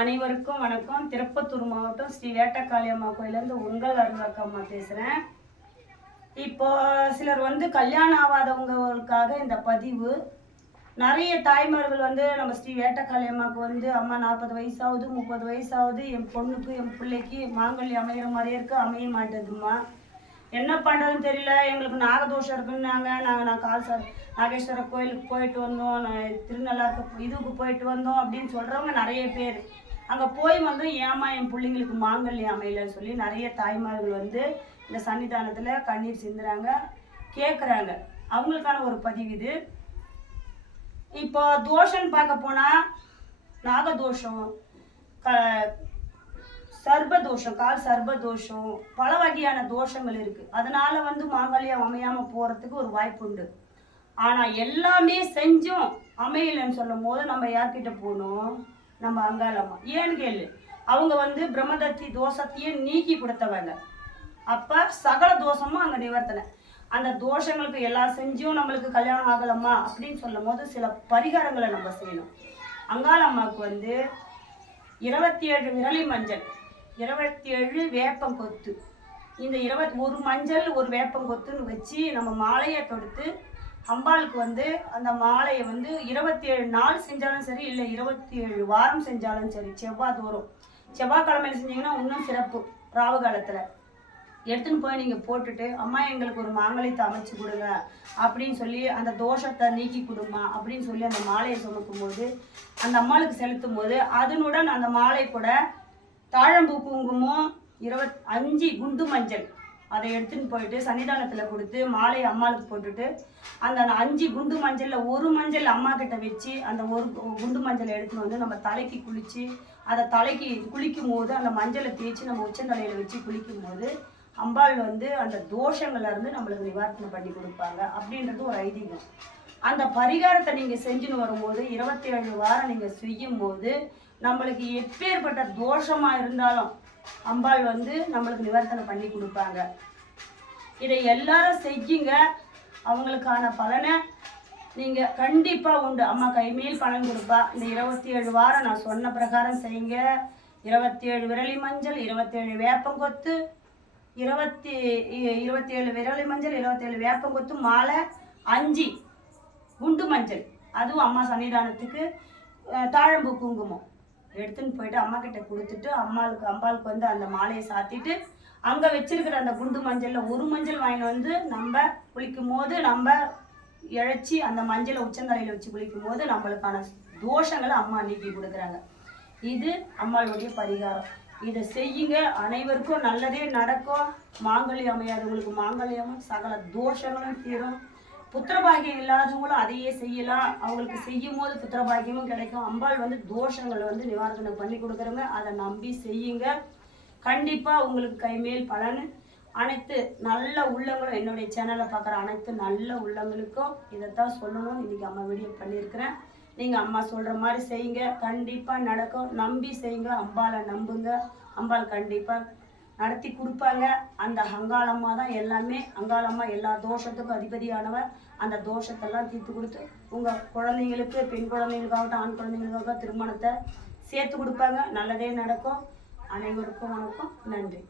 அனைவருக்கும் வணக்கம். திருப்பத்தூர் மாவட்டம் ஸ்ரீ வேட்டக்காளியம்மா கோயிலேருந்து உங்கள் அருள்வாக்கம்மா பேசுகிறேன். இப்போ சிலர் கல்யாணம் ஆகாதவங்களுக்காக இந்த பதிவு. நிறைய தாய்மார்கள் நம்ம ஸ்ரீ வேட்டக்காளியம்மாவுக்கு அம்மா 40 வயசாகுது, 30 வயசாகுது, என் பொண்ணுக்கு என் பிள்ளைக்கு மாங்கல்யம் அமைகிற மாதிரியே இருக்குது, அமைய மாட்டேதும்மா, என்ன பண்ணுறதுன்னு தெரியல, எங்களுக்கு நாகதோஷம் இருக்குன்னாங்க. நான் நாகேஸ்வரர் கோயிலுக்கு போயிட்டு வந்தோம், திருநள்ளாருக்கு இதுக்கு போயிட்டு வந்தோம் அப்படின்னு சொல்கிறவங்க நிறைய பேர். அங்கே போய் ஏமா என் பிள்ளைங்களுக்கு மாங்கல்யம் அமையலன்னு சொல்லி நிறைய தாய்மார்கள் இந்த சன்னிதானத்தில் கண்ணீர் சிந்துறாங்க, கேட்குறாங்க. அவங்களுக்கான ஒரு பதிவு இது. இப்போ தோஷம்னு பார்க்க போனால் நாகதோஷம், சர்பதோஷம், கால் சர்பதோஷம், பல வகையான தோஷங்கள் இருக்குது. அதனால் மாங்கல்யம் அமையாமல் போகிறதுக்கு ஒரு வாய்ப்பு உண்டு. ஆனால் எல்லாமே செஞ்சும் அமையலைன்னு சொல்லும் போது நம்ம யார்கிட்ட போகணும்? நம்ம அங்காளம்மா. ஏன்னு கேளு, அவங்க பிரம்மதத்தி தோஷத்தையே நீக்கி கொடுத்தவங்க. அப்போ சகல தோஷமும் அங்கே நிவர்த்தனை. அந்த தோஷங்களுக்கு எல்லாம் செஞ்சும் நம்மளுக்கு கல்யாணம் ஆகலம்மா அப்படின்னு சொல்லும் போது சில பரிகாரங்களை நம்ம செய்யணும். அங்காளம்மாவுக்கு 27 விரலி மஞ்சள், 27 வேப்பங்கொத்து, இந்த 21 மஞ்சள் ஒரு வேப்பங்கொத்துன்னு வச்சு நம்ம மாலையை தொடுத்து அம்பாளுக்கு அந்த மாலையை 27 நாள் செஞ்சாலும் சரி, இல்லை 27 வாரம் செஞ்சாலும் சரி, செவ்வாய் தோறும், செவ்வாய்க்கிழமையில் செஞ்சீங்கன்னா இன்னும் சிறப்பு. ராவு காலத்தில் எடுத்துன்னு போய் நீங்கள் போட்டுட்டு, அம்மா எங்களுக்கு ஒரு மாங்கல்யத்தை அமைச்சு கொடுங்க அப்படின்னு சொல்லி, அந்த தோஷத்தை நீக்கி கொடுமா அப்படின்னு சொல்லி அந்த மாலையை சுமக்கும் போது, அந்த அம்மாளுக்கு செலுத்தும் போது, அதனுடன் அந்த மாலை கூட தாழம்பூ குங்குமம் 25 குண்டு மஞ்சள் அதை எடுத்துன்னு போயிட்டு சன்னிதானத்தில் கொடுத்து மாலையை அம்மாளுக்கு போட்டுட்டு, அந்த 5 குண்டு மஞ்சளில் ஒரு மஞ்சள் அம்மா கிட்ட வச்சு, அந்த ஒரு குண்டு மஞ்சளை எடுத்துன்னு நம்ம தலைக்கு குளித்து, அதை தலைக்கு குளிக்கும் போது அந்த மஞ்சளை தேய்ச்சி நம்ம உச்சந்தலையில் வச்சு குளிக்கும் போது அம்பாள் அந்த தோஷங்கள்லேருந்து நம்மளுக்கு நிவாரணம் பண்ணி கொடுப்பாங்க அப்படின்றது ஒரு ஐதீகம். அந்த பரிகாரத்தை நீங்கள் செஞ்சுன்னு வரும்போது 27 வாரம் நீங்கள் செய்யும் போது நம்மளுக்கு எப்பேற்பட்ட தோஷமாக இருந்தாலும் அம்பாள் நம்மளுக்கு நிவர்த்தனை பண்ணி கொடுப்பாங்க. இதை எல்லாரும் செய்யுங்க, அவங்களுக்கான பலனை நீங்கள் கண்டிப்பாக உண்டு. அம்மா கைமேல் பலன் கொடுப்பா. இந்த 27 வாரம் நான் சொன்ன பிரகாரம் செய்யுங்க. 27 விரலி மஞ்சள், 27 வேப்பங்கொத்து, 27 விரலி மஞ்சள், 27 வேப்பங்கொத்து, மாலை 5 குண்டு மஞ்சள், அதுவும் அம்மா சன்னிதானத்துக்கு தாழம்பூ குங்குமம் எடுத்துன்னு போயிட்டு அம்மா கிட்ட கொடுத்துட்டு, அம்பாளுக்கு அந்த மாலையை சாத்திட்டு, அங்கே வச்சிருக்கிற அந்த குண்டு மஞ்சளில் ஒரு மஞ்சள் வாங்கிட்டு நம்ம குளிக்கும் போது நம்ம இழைச்சி அந்த மஞ்சளை உச்சந்தலையில் வச்சு குளிக்கும் போது நம்மளுக்கான தோஷங்களை அம்மா நீக்கி கொடுக்குறாங்க. இது அம்மாளுடைய பரிகாரம். இதை செய்யுங்க, அனைவருக்கும் நல்லதே நடக்கும். மாங்கல்யம் அமையாதவங்களுக்கு மாங்கல்யமும் சகல தோஷங்களும் தீரும். புத்திரபாகியம் இல்லாதவங்களும் அதையே செய்யலாம். அவங்களுக்கு செய்யும் போது புத்திரபாகியமும் கிடைக்கும். அம்பாள் தோஷங்களை நிவாரணம் பண்ணி கொடுக்குறவங்க, அதை நம்பி செய்யுங்க. கண்டிப்பாக உங்களுக்கு கைமேல் பலன். அனைத்து நல்ல உள்ளங்களும், என்னுடைய சேனலை பார்க்குற அனைத்து நல்ல உள்ளங்களுக்கும் இதைத்தான் சொல்லணும். இன்றைக்கி அம்மா வீடியோ பண்ணியிருக்கிறேன். நீங்கள் அம்மா சொல்கிற மாதிரி செய்யுங்க, கண்டிப்பாக நடக்கும். நம்பி செய்யுங்க, அம்பாளை நம்புங்க, அம்பாள் கண்டிப்பாக நடத்தி கொடுப்பாங்க. அந்த அங்காளம்மா தான் எல்லாமே. அங்காளம்மா எல்லா தோஷத்துக்கும் அதிபதியானவர். அந்த தோஷத்தெல்லாம் தீர்த்து கொடுத்து உங்கள் குழந்தைங்களுக்கு, பெண் குழந்தைங்களுக்காகட்டும் ஆண் குழந்தைங்களுக்காக திருமணத்தை சேர்த்து கொடுப்பாங்க. நல்லதே நடக்கும். அனைவருக்கும் வணக்கம். நன்றி.